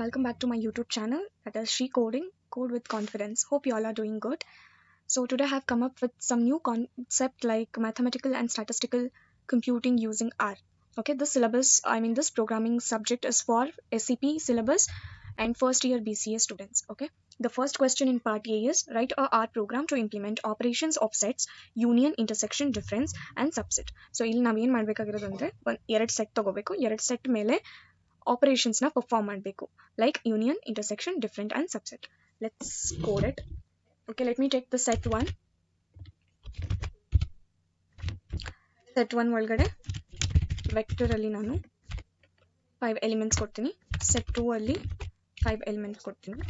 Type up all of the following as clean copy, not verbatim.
welcome back to my YouTube channel, that is SheCoding, Code with Confidence. Hope you all are doing good. So today I have come up with some new concept like mathematical and statistical computing using R. Okay, this programming subject is for SEP Syllabus and first year BCA students. Okay, the first question in part A is write a R program to implement operations of sets, union, intersection, difference and subset. So ಇಲ್ಲಿ ನಾವೇನು ಮಾಡಬೇಕಾಗಿರೋದಂದ್ರೆ ಎರಡು set ತಗೋಬೇಕು, ಎರಡು set ಮೇಲೆ operations na perform ಮಾಡಬೇಕು, like union, intersection, different and subset. Let's code it. Okay, let me take the set 1. Set 1 ಒಳಗಡೆ vector ಅಲ್ಲಿ ನಾನು 5 elements ಕೊಡ್ತೀನಿ. set 2 ಅಲ್ಲಿ 5 elements ಕೊಡ್ತೀನಿ.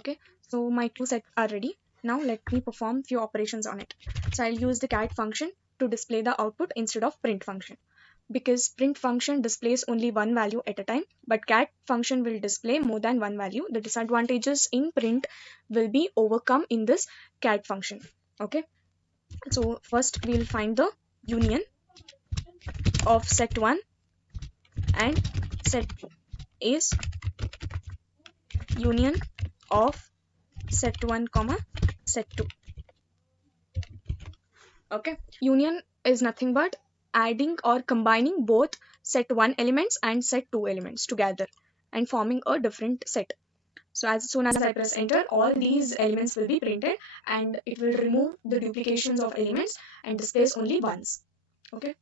Okay, so my two sets are ready. Now let me perform few operations on it. So I'll use the cat function to display the output instead of print function, because print function displays only one value at a time, but cat function will display more than one value. The disadvantages in print will be overcome in this cat function. Okay, so first we'll find the union of set 1 and set 2 is union of set 1 comma set 2. Okay, union is nothing but adding or combining both set 1 elements and set 2 elements together and forming a different set. So as soon as I press enter, all these elements will be printed and it will remove the duplications of elements and displays only ones. Okay,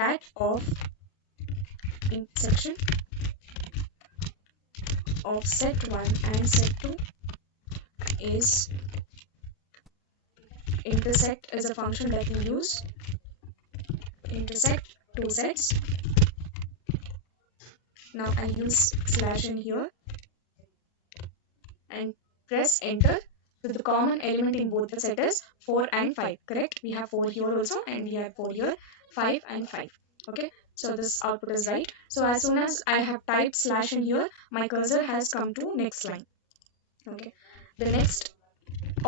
cat of intersection of set 1 and set 2 is intersect is a function that we use. Intersect two sets. Now I use slash in here and press enter. So the common element in both the set is 4 and 5. Correct? We have 4 here also and we have 4 here, 5 and 5. Okay, so this output is right. So as soon as I have typed slash in here, my cursor has come to next line. Okay, the next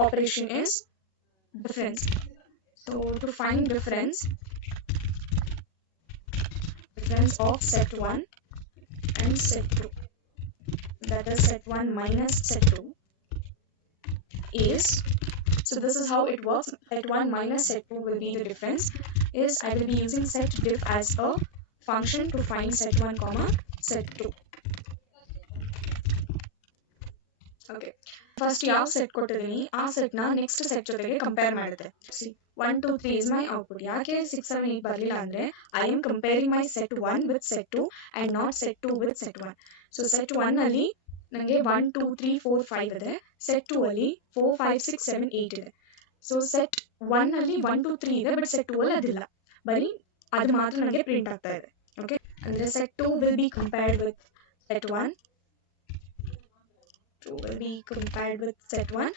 operation is difference. So to find difference of set 1 and set 2, that is set 1 minus set 2 is, so this is how it works. Set 1 minus set 2 will be the difference. Is I will be using set diff as a function to find set 1 comma set 2. Okay, first ಯಾವ set ಕೊಟ್ಟಿದ್ದೀನಿ ಆ set ನ next set ಜೊತೆಗೆ compare ಮಾಡುತ್ತೆ. See, 1 2 3 is my output. ಯಾಕೆ 6 7 8 ಬರಲಿಲ್ಲ ಅಂದ್ರೆ I am comparing my set 1 with set 2 and not set 2 with set 1. So set 1 ಅಲ್ಲಿ ನನಗೆ 1 2 3 4 5 ಇದೆ, set 2 ಅಲ್ಲಿ 4 5 6 7 8 ಇದೆ. So set 1 ಅಲ್ಲಿ 1 2 3 ಇದೆ, but set 2 ಅಲ್ಲಿ ಅದಿಲ್ಲ, ಬರೀ ಅದು ಮಾತ್ರ ನನಗೆ ಪ್ರಿಂಟ್ ಆಗ್ತಾ ಇದೆ. Okay, ಅಂದ್ರೆ set 2 will be compared with set 1. 2 will be compared with set 1.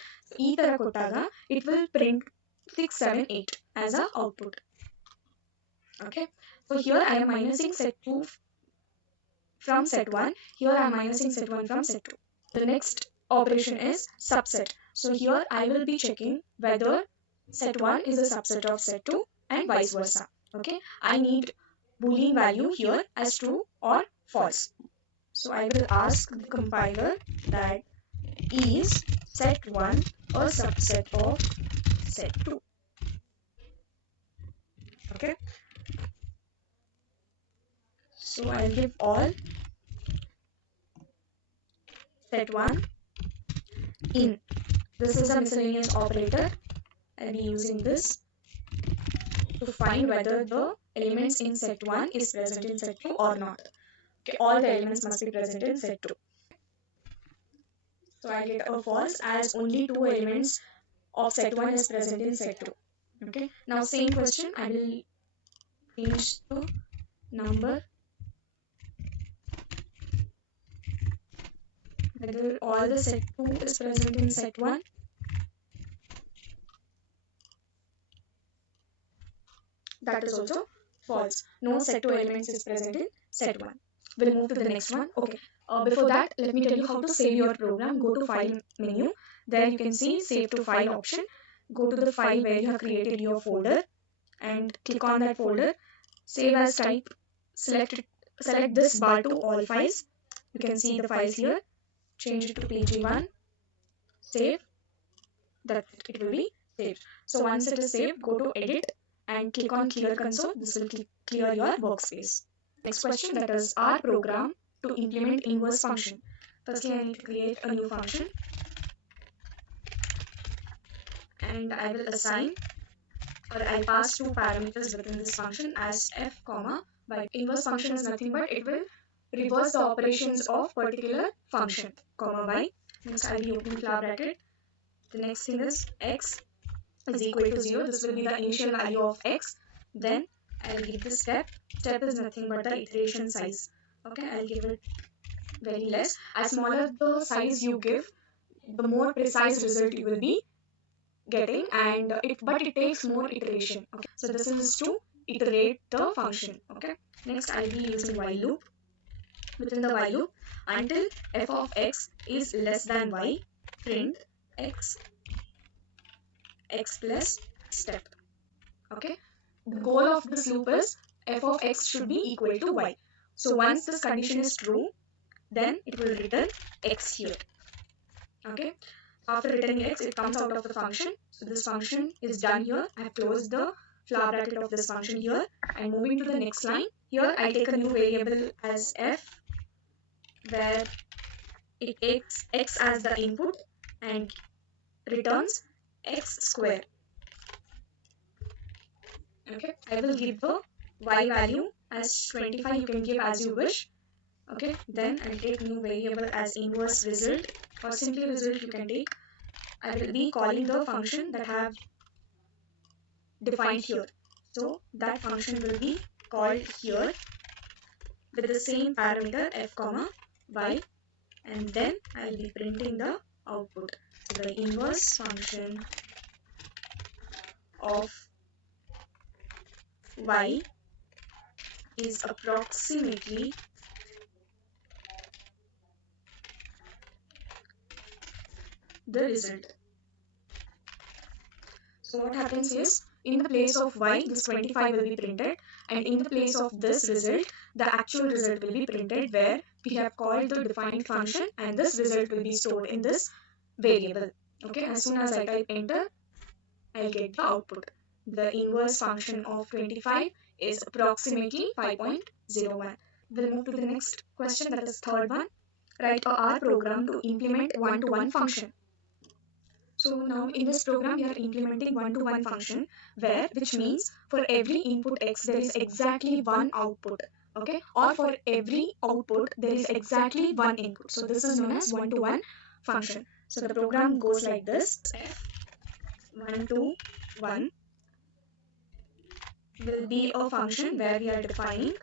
ಈ ತರ ಕೊಟ್ಟಾಗ it will print 6 7 8 as a output. Okay, so here I am minusing set 2 from set 1. Here I am minusing set 1 from set 2. The next operation is subset. So here I will be checking whether set 1 is a subset of set 2 and vice versa. Okay, I need boolean value here as true or false. So I will ask the compiler that is set 1 a subset of set 2. Okay, so I'll give all set 1 in. This is a miscellaneous operator. I'll be using this to find whether the elements in set 1 is present in set 2 or not. Okay, all the elements must be present in set 2. So I get a false as only 2 elements of set 1 is present in set 2. Okay, now same question, I will change the number, whether all the set 2 is present in set 1. That is also false. No set 2 elements is present in set 1. We'll move to the next one. Okay, before that, let me tell you how to save your program. Go to file menu. There you can see save to file option. Go to the file where you have created your folder and click on that folder. Save as type, select this bar to all files. You can see the files here. Change it to pg1, save, that it will be saved. So once it is saved, go to edit and click on clear console. This will clear your workspace. Next question, that is our program to implement inverse function. Firstly, I need to create a new function and I will assign, or I'll pass two parameters within this function as f comma by. Inverse function is nothing but it will reverse the operations of particular function comma y. Next I'll be opening flower bracket. The next thing is x is equal to 0. This will be the initial value of x. Then I'll give the step. Step is nothing but the iteration size. Okay, I'll give it very less. As smaller the size you give, the more precise result you will be getting, and but it takes more iteration. Okay, so this is to iterate the function. Okay, next I'll be using while loop. Within the while loop, until f of x is less than y, print x plus step. Okay, the goal of this loop is f of x should be equal to y. So once this condition is true, then it will return x here. Okay, after returning x, it comes out of the function. So this function is done here. I have closed the flower bracket of this function here and moving to the next line. Here I take a new variable as f, where it takes x as the input and returns x square. Okay, I will give the y value as 25. You can give as you wish. Okay, then I'll take new variable as inverse result, or simply result you can take. I will be calling the function that I have defined here. So that function will be called here with the same parameter f comma y, and then I will be printing the output. So the inverse function of y is approximately the result. So what happens is, in the place of y, this 25 will be printed, and in the place of this result, the actual result will be printed, where we have called the defined function and this result will be stored in this variable. Okay, as soon as I type enter, I'll get the output. The inverse function of 25 is approximately 5.01. We'll move to the next question, that is third one. Write a R program to implement one-to-one function. So now in this program we are implementing one-to-one function, which means for every input x there is exactly one output. Okay, or for every output there is exactly one input. So this is known as one-to-one function. So the program goes like this: f 1 to 1 will be a function where we are defining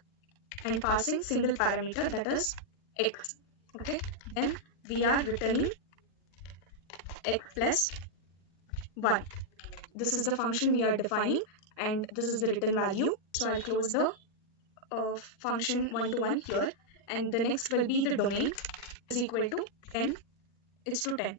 and passing single parameter, that is x. Okay, then we are returning x plus 1. This is the function we are defining and this is the return value. So I'll close the function 1 to 1 here, and the next will be the domain is equal to 10 is to 10.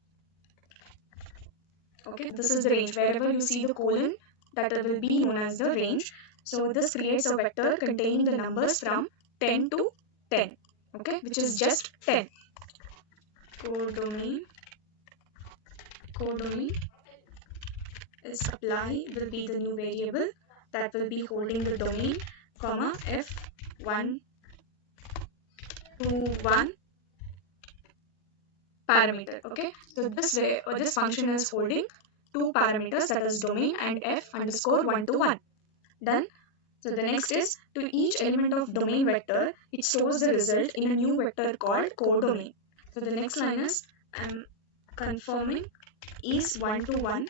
Okay, this is the range. Wherever you see the colon, that will be known as the range. So this creates a vector containing the numbers from 10 to 10, okay, which is just 10. Codomain is apply will be the new variable that will be holding the domain, comma f1 to 1 parameter. Okay, so this way this function is holding two parameters, that is domain and f underscore 1 to 1. Done. So the next is, to each element of domain vector it stores the result in a new vector called codomain. So the next line is, I'm confirming is 1 to 1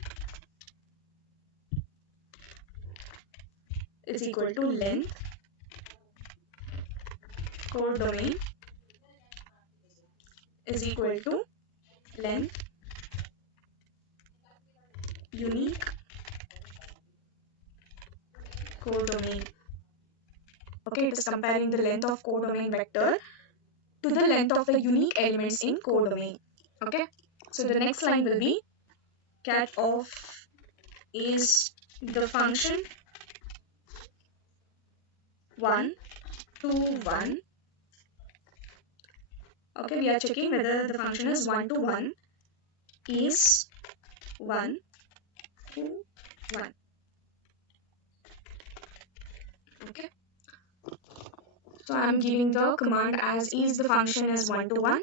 is equal to length codomain is equal to length unique codomain. Okay, it is comparing the length of codomain vector to the length of the unique elements in codomain. Okay, so the next line will be, cat of is the function 1 to 1. Okay, we are checking whether the function is 1 to 1 is 1 to 1. Okay, so I am giving the command as is the function is 1 to 1.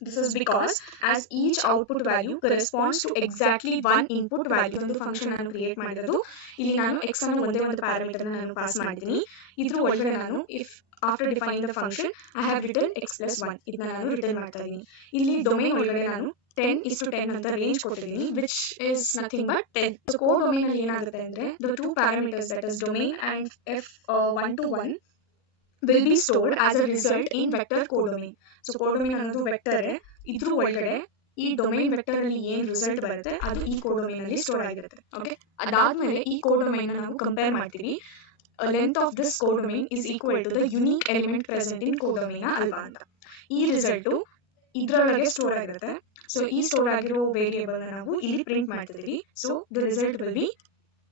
This is because as each output value corresponds to exactly one input value ಒಂದು function ನಾನು create ಮಾಡಿರೋದು ಇಲ್ಲಿ ನಾನು x ಅನ್ನು ಒಂದೇ ಒಂದು parameter ನಾನು pass ಮಾಡಿದ್ದೀನಿ ಇದ್ರ ಒಳಗಡೆ ನಾನು if after defining the function I have return x plus 1 ಇದನ್ನ ನಾನು ರಿಟರ್ನ್ ಮಾಡ್ತಾ ಇದ್ದೀನಿ ಇಲ್ಲಿ ಡೊಮೇನ್ ಒಳಗಡೆ ನಾನು 10:10 ಅಂತ ರೇಂಜ್ ಕೊಟ್ಟಿದ್ದೀನಿ which is nothing but 10 so code domain ಅಲ್ಲಿ ಏನಾಗುತ್ತೆ ಅಂದ್ರೆ the two parameters that is domain and f1 to 1 will be stored as a result in vector codomain. So codomain ಅನ್ನೋದು ವೆಕ್ಟರ್ ಇದ್ರ ಒಳಗಡೆ ಈ ಡೊಮೇನ್ ವೆಕ್ಟರ್ ಅಲ್ಲಿ ಏನು ರಿಸಲ್ಟ್ ಬರುತ್ತೆ ಅದು ಈ ಕೋಡೊಮೇನ್ ಅಲ್ಲಿ ಸ್ಟೋರ್ ಆಗಿರುತ್ತೆ ಓಕೆ ಅದಾದ್ಮೇಲೆ ಈ ಕೋಡೊಮೇನ್ ನಾವು ಕಂಪೇರ್ ಮಾಡ್ತೀವಿ length of this codomain is equal to the unique element present in codomain ಅಲ್ವಾ ಅಂತ ಈ ರಿಸಲ್ಟ್ ಇದರೊಳಗೆ ಸ್ಟೋರ್ ಆಗಿರುತ್ತೆ ಸೊ ಈ ಸ್ಟೋರ್ ಆಗಿರೋ ವೇರಿಯೇಬಲ್ ನಾವು ಇಲ್ಲಿ ಪ್ರಿಂಟ್ ಮಾಡ್ತಿದೀವಿ so the result will be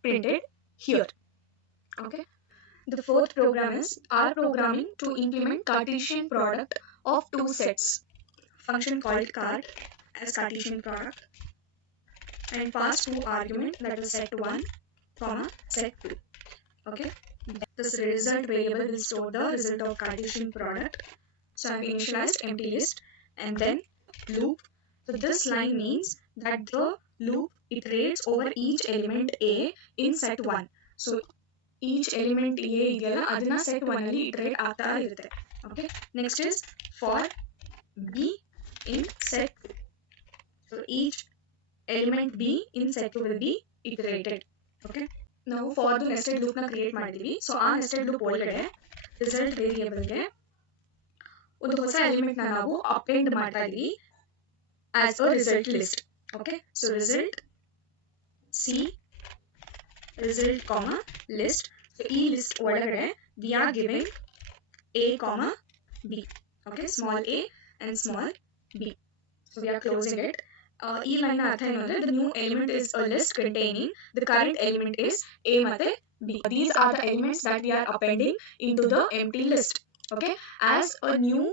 printed here okay The fourth program is R programming to implement Cartesian product of two sets. Function called cart as Cartesian product and pass two argument that is set 1 comma set 2. Okay. This result variable will store the result of Cartesian product. So I have initialized empty list and then loop. So this line means that the loop iterates over each element A in set 1. So each element A ಇದೆಯಲ್ಲ ಅದನ್ನ set 1 ಅಲ್ಲಿ iterate ಆಗ್ತಾ ಇರುತ್ತೆ okay next is for B in set 2 so each element B in set 2 will be iterated okay ನಾವು for the nested loop ನ create ಮಾಡಿದೀವಿ so ಆ nested loop ಒಳಗಡೆ result variable ಗೆ ಒಂದು ಹೊಸ ಎಲಿಮೆಂಟ್ ನ ನಾವು ಅಪೆಂಡ್ ಮಾಡ್ತಾ ಇದೀವಿ as a result list okay so result C result comma list so e list ಒಳಗಡೆ we are giving a comma b okay small a and small b so we are closing it e line ಅರ್ಥ ಏನು ಅಂದ್ರೆ the new element is a list containing the current element is a ಮತ್ತೆ b these are the elements that we are appending into the empty list okay as a new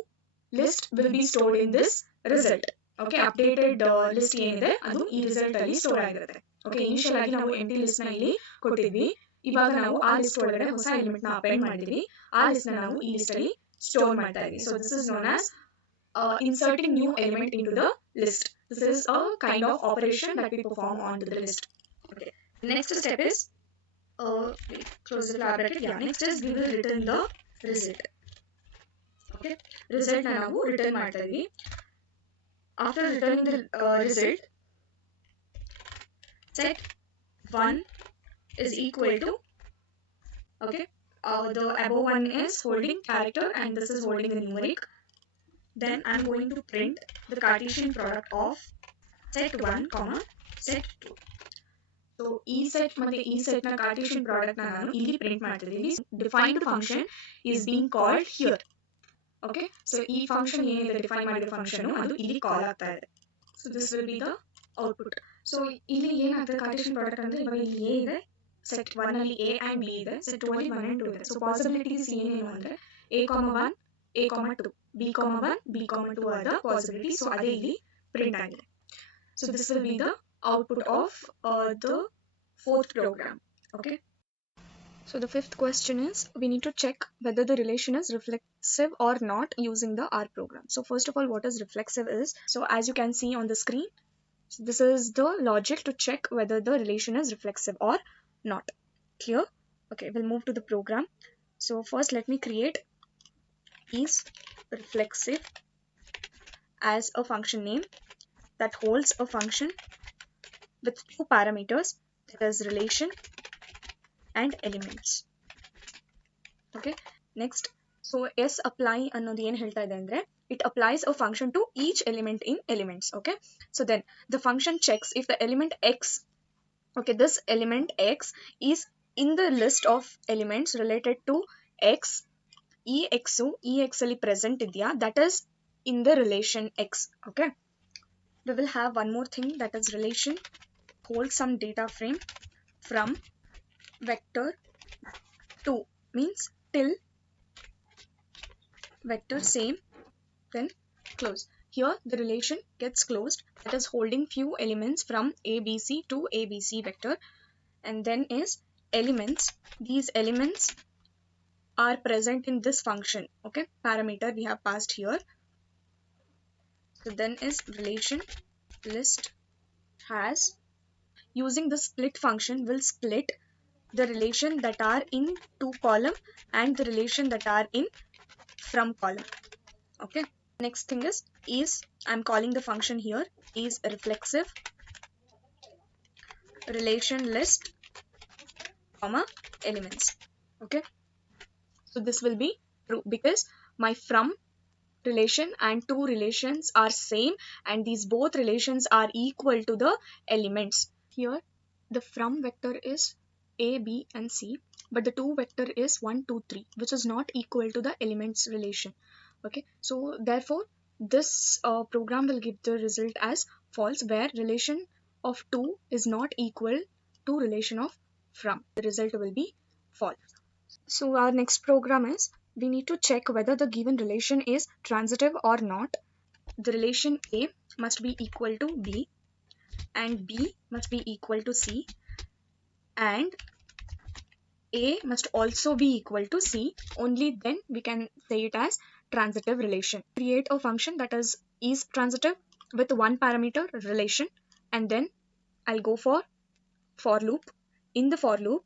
list will be stored in this result okay updated list ಏನಿದೆ ಅದು ಈ result ಅಲ್ಲಿ store ಆಗಿರುತ್ತೆ okay initial ಆಗಿ ನಾವು ಎಂಟಿ list ನ ಇಲ್ಲಿ ಕೊಟ್ಟಿದ್ವಿ ಇವಾಗ ನಾವು ಆ ಲಿಸ್ಟ್ ಒಳಗಡೆ ಹೊಸ ಎಲಿಮೆಂಟ್ ನ ಅಪೆಂಡ್ ಮಾಡಿದ್ವಿ ಆ ಲಿಸ್ಟ್ ನ ನಾವು ಈ ಲಿಸ್ಟ್ ಅಲ್ಲಿ ಸ್ಟೋರ್ ಮಾಡ್ತಾ ಇದೀವಿ so this is known as inserting new element into the list this is a kind of operation that we perform on the list okay next step is close the bracket yeah next is we will return the result okay result na ನಾವು return ಮಾಡ್ತಾ ಇದೀವಿ after returning the result set 1 is equal to okay the above one is holding character and this is holding the numeric then I'm going to print the Cartesian product of set 1 comma set 2 so e set ಮತ್ತೆ e set na Cartesian product na ನಾನು ಇಲ್ಲಿ print ಮಾಡ್ತಿದೀನಿ defined function is being called here okay so ಈ function ಏನಿದೆ define ಮಾಡಿರೋ function ಅದು ಇಲ್ಲಿ ಕಾಲ್ ಆಗ್ತಾ ಇದೆ so this will be the output so ಇಲ್ಲಿ ಏನಾಗುತ್ತೆ Cartesian product ಅಂದ್ರೆ ಇವಾಗ ಇಲ್ಲಿ a ಇದೆ set 1 ಅಲ್ಲಿ a and b ಇದೆ set 2 ಅಲ್ಲಿ 1 and 2 ಇದೆ so possibilities ಏನೇನು ಅಂದ್ರೆ a, 1 a, 2 b, 1 b, 2 are the possibilities so ಅದೇ ಇಲ್ಲಿ ಪ್ರಿಂಟ್ ಆಗಿದೆ so this will be the output of the fourth program okay so the fifth question is we need to check whether the relation is reflexive or not using the R program so first of all what is reflexive is so as you can see on the screen so this is the logic to check whether the relation is reflexive or not clear okay we'll move to the program so first let me create is reflexive as a function name that holds a function with two parameters that is relation and elements okay next so s apply ಅನ್ನೋದು ಏನು ಹೇಳ್ತಾ ಇದೆ ಅಂದ್ರೆ it applies a function to each element in elements okay so then the function checks if the element x okay this element x is in the list of elements related to x ex ಅಲ್ಲಿ present ಇದೆಯಾ that is in the relation x okay we will have one more thing that is relation hold some data frame from vector 2 means till vector same, then close. Here the relation gets closed, that is holding few elements from ABC to ABC vector, and then is elements. These elements are present in this function, okay, parameter we have passed here. So then is relation list has, using the split function will split the relation that are in to column and the relation that are in from column. Okay, next thing is I'm calling the function here is reflexive relation list comma elements. Okay, so this will be true because my from relation and two relations are same and these both relations are equal to the elements. Here the from vector is a, b and c, but the to vector is 1 2 3, which is not equal to the elements relation. Okay, so therefore this program will give the result as false, where relation of 2 is not equal to relation of from. The result will be false. So our next program is, we need to check whether the given relation is transitive or not. The relation A must be equal to B and B must be equal to C and A must also be equal to C. Only then we can say it as transitive relation. Create a function that is transitive with one parameter relation, and then I'll go for loop. In the for loop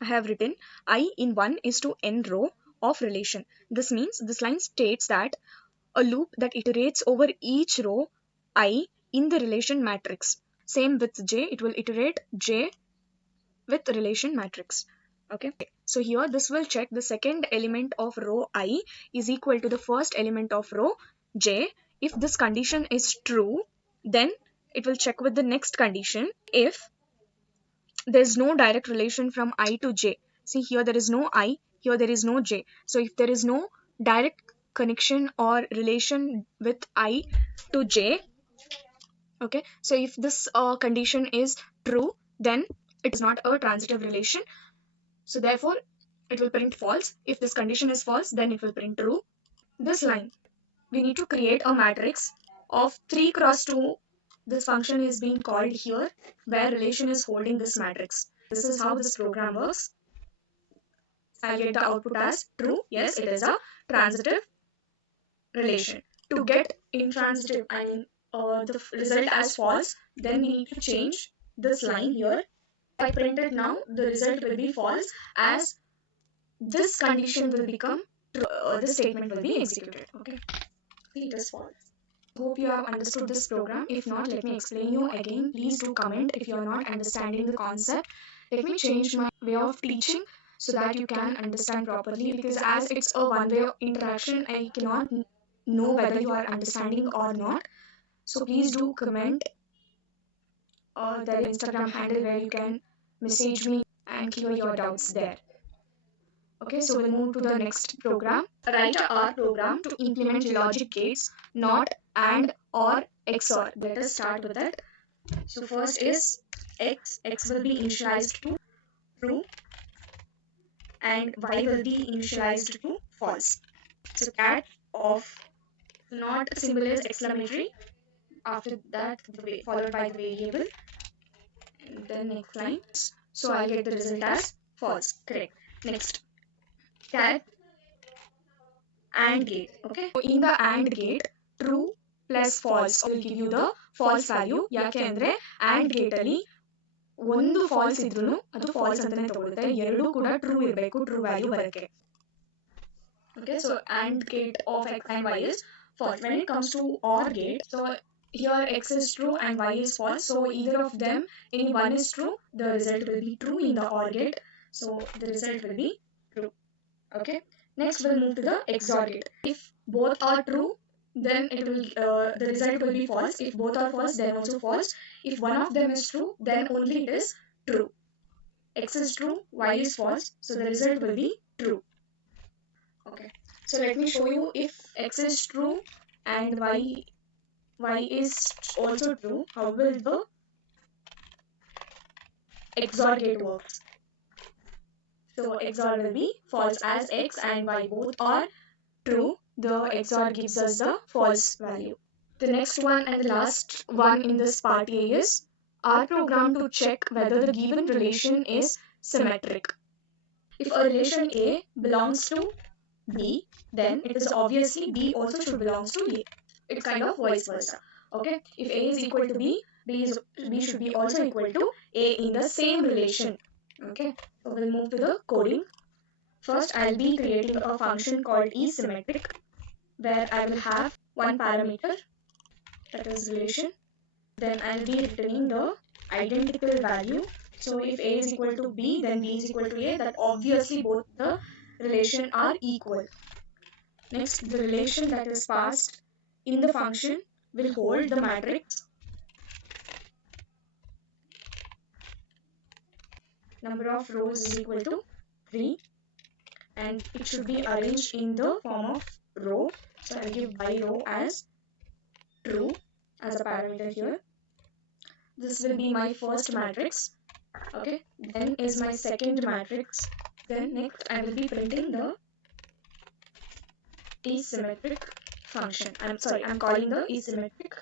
I have written I in 1 is to n row of relation. This means this line states that a loop that iterates over each row I in the relation matrix. Same with J, it will iterate J with relation matrix. Okay, so here this will check the second element of row I is equal to the first element of row J. If this condition is true, then it will check with the next condition. If there's no direct relation from I to J. See, here there is no I, here there is no J. So if there is no direct connection or relation with I to J, okay, so if this condition is true, then it is not a transitive relation. So therefore it will print false. If this condition is false, then it will print true. This line, we need to create a matrix of 3 cross 2. This function is being called here, where relation is holding this matrix. This is how this program works. I'll get the output as true. Yes, it is a transitive relation. To get intransitive, I mean the result as false, then we need to change this line here. If I print it now, the result will be false, as this condition will become true. This statement will be executed. Okay, it is false. Hope you have understood this program. If not, let me explain you again. Please do comment if you are not understanding the concept. Let me change my way of teaching so that you can understand properly, because as it's a one-way interaction, I cannot know whether you are understanding or not. So please do comment their Instagram handle where you can message me and clear your doubts there. Okay, so we'll move to the next program. Write a R program to implement logic gates, not, and, or, XOR. Let us start with that. So first is X will be initialized to true and Y will be initialized to false. So cat of not symbol is exclamatory. After that, followed by the variable. And then next line. So I'll get the result as false. Correct. Next, cat AND gate. Okay. So in the AND gate, true plus false will give you the false value. ಯಾಕೆ ಅಂದ್ರೆ AND gate ಅಲ್ಲಿ ಒಂದು false ಇದ್ರೂ ಅದು false ಅಂತಾನೆ ತಗೊಳುತ್ತೆ, ಎರಡು ಕೂಡ true ಇರಬೇಕು, true value ಬರಕ್ಕೆ. Okay, so AND gate of X and Y is false. When it comes to OR gate, so here X is true and Y is false. So either of them, any one is true, the result will be true in the OR gate. So the result will be true. Okay. Next, we'll move to the XOR gate. If both are true, then it will the result will be false. If both are false, then also false. If one of them is true, then only it is true. X is true, Y is false, so the result will be true. Okay. So let me show you if X is true and Y is also true, how will the XOR gate works. So XOR will be false, as X and Y both are true, the XOR gives us the false value. The next one and the last one in this part A is our program to check whether the given relation is symmetric. If a relation A belongs to B, then it is obviously B also should belongs to A. It's kind of vice versa. Okay, if A is equal to B, B should be also equal to A in the same relation. Okay, so we'll move to the coding. First, I'll be creating a function called eSymmetric, where I will have one parameter, that is relation. Then I'll be returning the identical value. So if A is equal to B, then B is equal to A. That obviously both the relation are equal. Next, the relation that is passed in the function will hold the matrix number of rows is equal to 3, and it should be arranged in the form of row. So I'll give by row as true as a parameter here. This will be my first matrix. Okay, then is my second matrix. Then next I will be printing the eSymmetric function. I'm calling the eSymmetric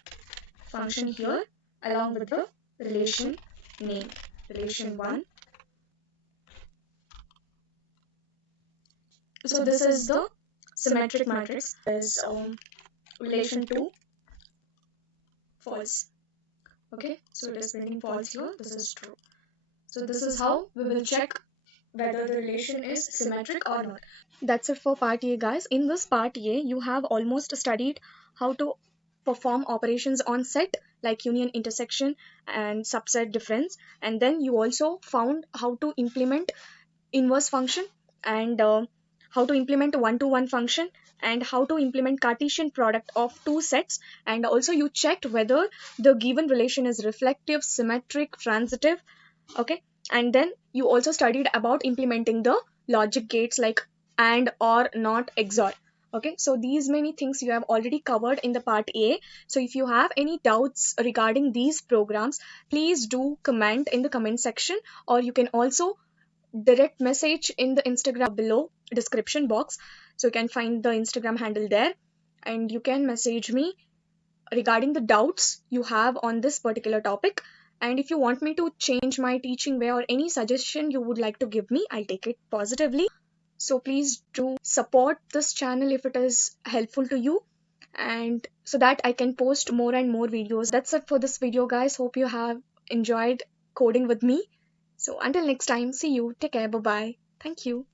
function here along with the relation name, relation 1. So this is the symmetric matrix. Is relation 2 false. Okay, so it is printing false here. This is true. So this is how we will check whether the relation is symmetric or not. That's it for part A, guys. In this part A, you have almost studied how to perform operations on set like union, intersection and subset difference, and then you also found how to implement inverse function and how to implement a one-to-one function and how to implement Cartesian product of two sets, and also you checked whether the given relation is reflective, symmetric, transitive. Okay, and then you also studied about implementing the logic gates like and, or, not, XOR. Okay, so these many things you have already covered in the part A. So if you have any doubts regarding these programs, please do comment in the comment section, or you can also direct message in the Instagram below description box. So you can find the Instagram handle there, and you can message me regarding the doubts you have on this particular topic. And if you want me to change my teaching way or any suggestion you would like to give me, I'll take it positively. So please do support this channel if it is helpful to you, and so that I can post more and more videos. That's it for this video, guys. Hope you have enjoyed coding with me. So until next time, see you. Take care. Bye-bye. Thank you.